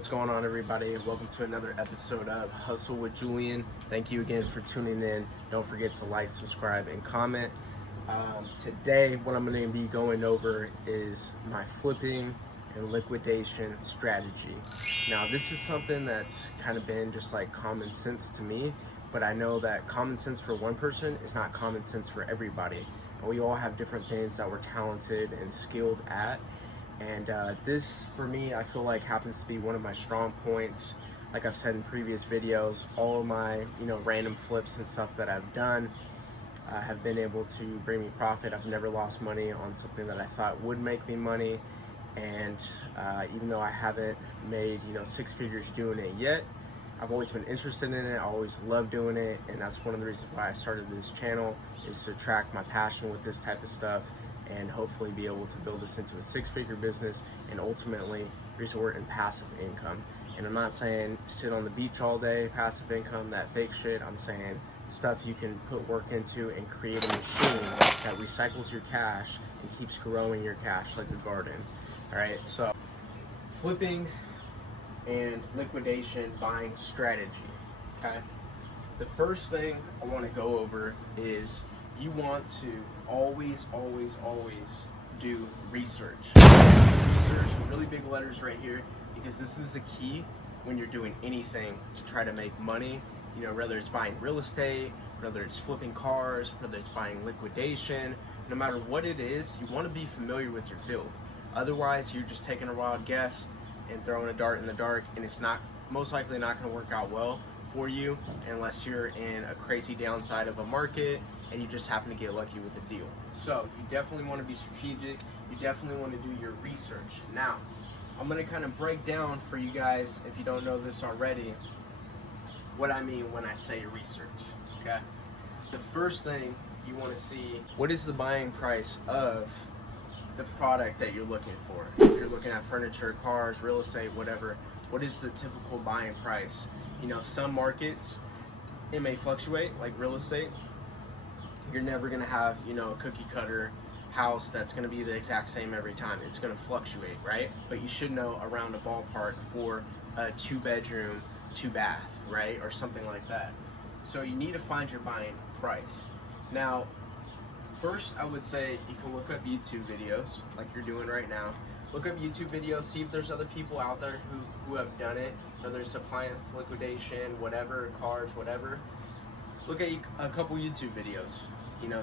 What's going on, everybody? Welcome to another episode of Hustle with Julian. Thank you again for tuning in. Don't forget to like, subscribe, and comment. Today, what I'm going to be going over is my flipping and liquidation strategy. Now, this is something that's kind of been just like common sense to me, but I know that common sense for one person is not common sense for everybody. And we all have different things that we're talented and skilled at. And this, for me, I feel like happens to be one of my strong points. Like I've said in previous videos, all of my, random flips and stuff that I've done have been able to bring me profit. I've never lost money on something that I thought would make me money. And even though I haven't made, six figures doing it yet, I've always been interested in it. I always loved doing it. And that's one of the reasons why I started this channel, is to track my passion with this type of stuff and hopefully be able to build this into a six-figure business and ultimately resort in passive income. And I'm not saying sit on the beach all day, passive income, that fake shit. I'm saying stuff you can put work into and create a machine that recycles your cash and keeps growing your cash like a garden. All right, so flipping and liquidation buying strategy, okay? The first thing I want to go over is you want to always do research. Research in really big letters right here, because this is the key when you're doing anything to try to make money. Whether it's buying real estate, whether it's flipping cars, whether it's buying liquidation, no matter what it is, you want to be familiar with your field. Otherwise, you're just taking a wild guess and throwing a dart in the dark, and it's most likely not going to work out well for you unless you're in a crazy downside of a market and you just happen to get lucky with a deal. So you definitely want to be strategic. You definitely want to do your research. Now, I'm going to kind of break down for you guys, if you don't know this already, what I mean when I say research, okay? The first thing you want to see, what is the buying price of the product that you're looking for? If you're looking at furniture, cars, real estate, whatever, what is the typical buying price? Some markets, it may fluctuate, like real estate. You're never going to have, a cookie cutter house that's going to be the exact same every time. It's going to fluctuate, right? But you should know around a ballpark for a 2-bedroom, 2-bath, right? Or something like that. So you need to find your buying price. Now, first, I would say you can look up YouTube videos like you're doing right now. Look up YouTube videos, see if there's other people out there who have done it, whether it's appliance liquidation, whatever, cars, whatever. Look at a couple YouTube videos,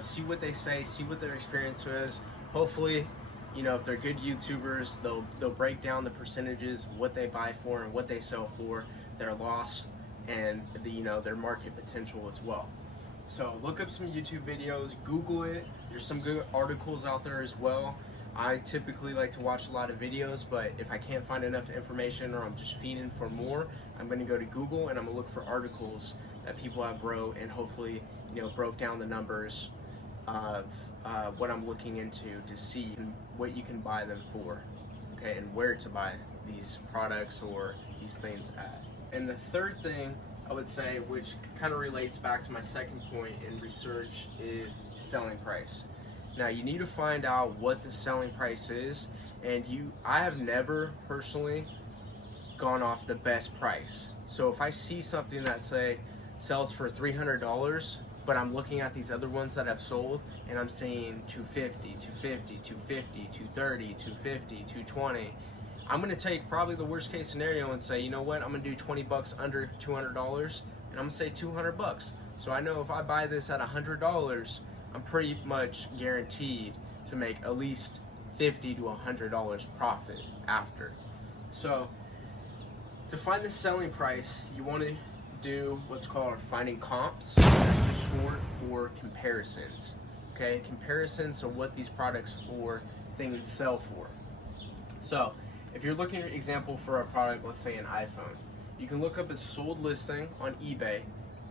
see what they say, see what their experience is. Hopefully, if they're good YouTubers, they'll break down the percentages, what they buy for and what they sell for, their loss, and their market potential as well. So look up some YouTube videos, Google it. There's some good articles out there as well. I typically like to watch a lot of videos, but if I can't find enough information or I'm just feeding for more, I'm going to go to Google and I'm going to look for articles that people have wrote and hopefully, broke down the numbers of what I'm looking into to see what you can buy them for, okay, and where to buy these products or these things at. And the third thing I would say, which kind of relates back to my second point in research, is selling price. Now, you need to find out what the selling price is, and I have never personally gone off the best price. So if I see something that say sells for $300, but I'm looking at these other ones that have sold and I'm seeing $250, $250, $250, $230, $250, $220, I'm going to take probably the worst case scenario and say, you know what, I'm going to do 20 bucks under $200 and I'm going to say 200 bucks. So I know if I buy this at $100, I'm pretty much guaranteed to make at least $50 to $100 profit after. So to find the selling price, you want to do what's called finding comps. That's just short for comparisons. Okay, comparisons of what these products or things sell for. So if you're looking at an example for a product, let's say an iPhone, you can look up a sold listing on eBay.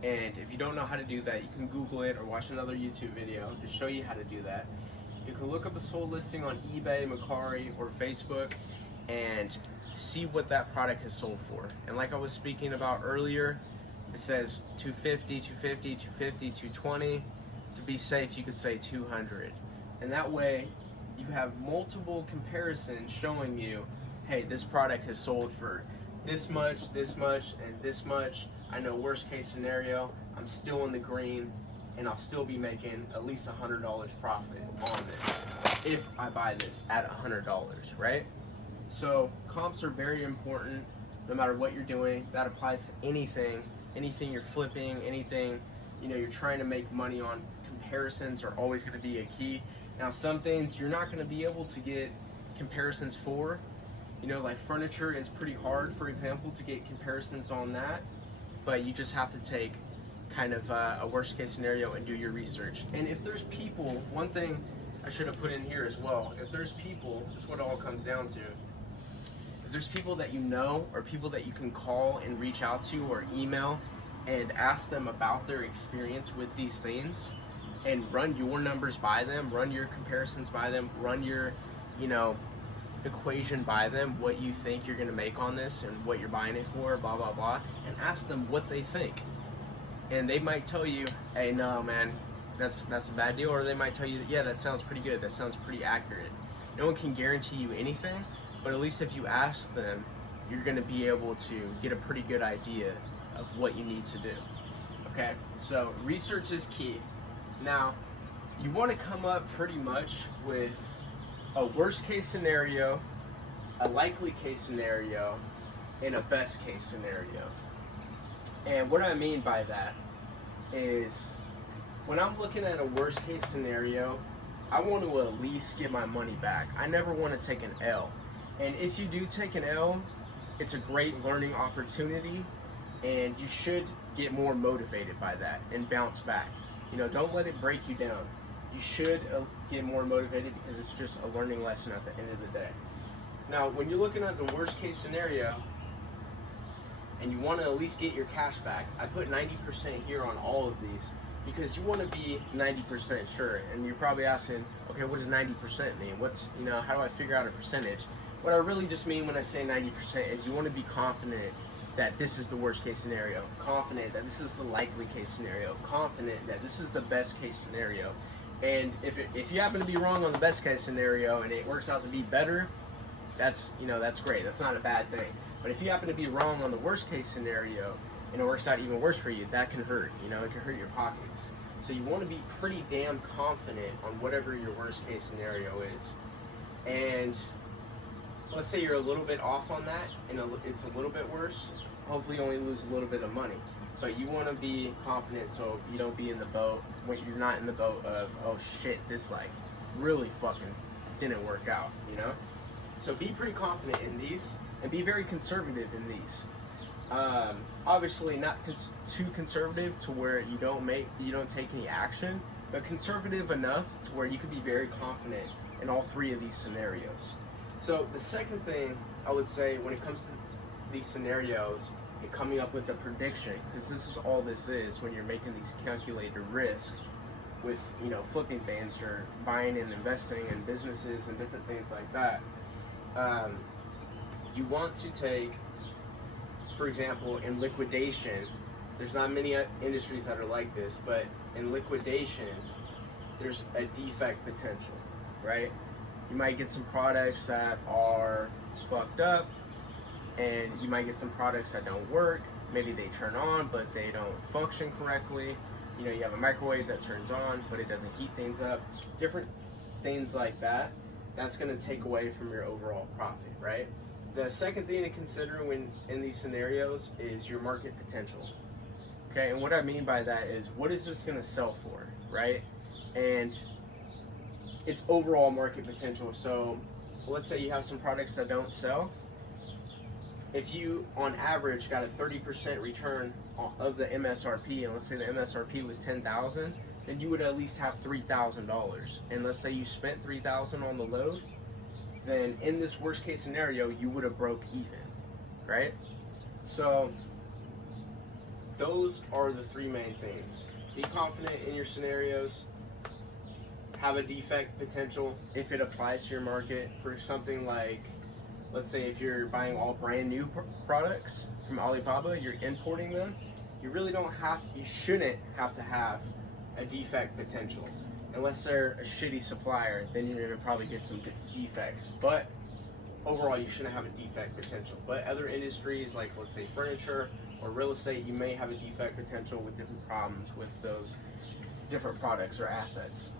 And if you don't know how to do that, you can Google it or watch another YouTube video to show you how to do that. You can look up a sold listing on eBay, Mercari, or Facebook and see what that product has sold for. And like I was speaking about earlier, it says 250, 250, 250, 220. To be safe, you could say 200. And that way, you have multiple comparisons showing you, hey, this product has sold for this much, and this much. I know worst case scenario, I'm still in the green, and I'll still be making at least $100 profit on this if I buy this at $100, right? So comps are very important no matter what you're doing. That applies to anything you're flipping, anything you're trying to make money on. Comparisons are always going to be a key. Now, some things you're not going to be able to get comparisons for. Like furniture is pretty hard, for example, to get comparisons on that. But you just have to take kind of a worst case scenario and do your research. And if there's people, one thing I should have put in here as well, if there's people, this is what it all comes down to. If there's people that you know, or people that you can call and reach out to or email and ask them about their experience with these things, and run your numbers by them, run your comparisons by them, run your, equation by them, what you think you're gonna make on this and what you're buying it for, blah, blah, blah, and ask them what they think. And they might tell you, hey, no, man, that's a bad deal. Or they might tell you, yeah, that sounds pretty good, that sounds pretty accurate. No one can guarantee you anything, but at least if you ask them, you're gonna be able to get a pretty good idea of what you need to do. Okay, so research is key. Now, you want to come up pretty much with a worst case scenario, a likely case scenario, and a best case scenario. And what I mean by that is, when I'm looking at a worst case scenario, I want to at least get my money back. I never want to take an L. And if you do take an L, it's a great learning opportunity, and you should get more motivated by that and bounce back. Don't let it break you down. You should get more motivated, because it's just a learning lesson at the end of the day. Now, when you're looking at the worst case scenario and you want to at least get your cash back, I put 90% here on all of these, because you want to be 90% sure. And you're probably asking, okay, what does 90% mean? How do I figure out a percentage? What I really just mean when I say 90% is you want to be confident that this is the worst case scenario, confident that this is the likely case scenario, confident that this is the best case scenario. And if you happen to be wrong on the best case scenario and it works out to be better, that's great. That's not a bad thing. But if you happen to be wrong on the worst case scenario and it works out even worse for you, that can hurt. It can hurt your pockets. So you want to be pretty damn confident on whatever your worst case scenario is. And let's say you're a little bit off on that and it's a little bit worse. Hopefully you only lose a little bit of money. But you want to be confident so you don't be in the boat, when you're not in the boat of, oh shit, this really fucking didn't work out, So be pretty confident in these and be very conservative in these. Obviously not too conservative to where you don't take any action, but conservative enough to where you can be very confident in all three of these scenarios. So the second thing I would say when it comes to these scenarios and coming up with a prediction, because this is all this is when you're making these calculated risks with flipping things or buying and investing in businesses and different things like that. You want to take, for example, in liquidation, there's not many industries that are like this, but in liquidation there's a defect potential, right? You might get some products that are fucked up, and you might get some products that don't work. Maybe they turn on, but they don't function correctly. You have a microwave that turns on, but it doesn't heat things up. Different things like that. That's going to take away from your overall profit, right? The second thing to consider when in these scenarios is your market potential. Okay, and what I mean by that is, what is this going to sell for, right? And its overall market potential. So let's say you have some products that don't sell. If you, on average, got a 30% return of the MSRP, and let's say the MSRP was $10,000, then you would at least have $3,000. And let's say you spent $3,000 on the load, then in this worst case scenario, you would have broke even, right? So those are the three main things. Be confident in your scenarios. Have a defect potential if it applies to your market. For something like, let's say if you're buying all brand new products from Alibaba, you're importing them, you shouldn't have to have a defect potential. Unless they're a shitty supplier, then you're gonna probably get some defects. But overall you shouldn't have a defect potential. But other industries, like let's say furniture or real estate, you may have a defect potential with different problems with those different products or assets.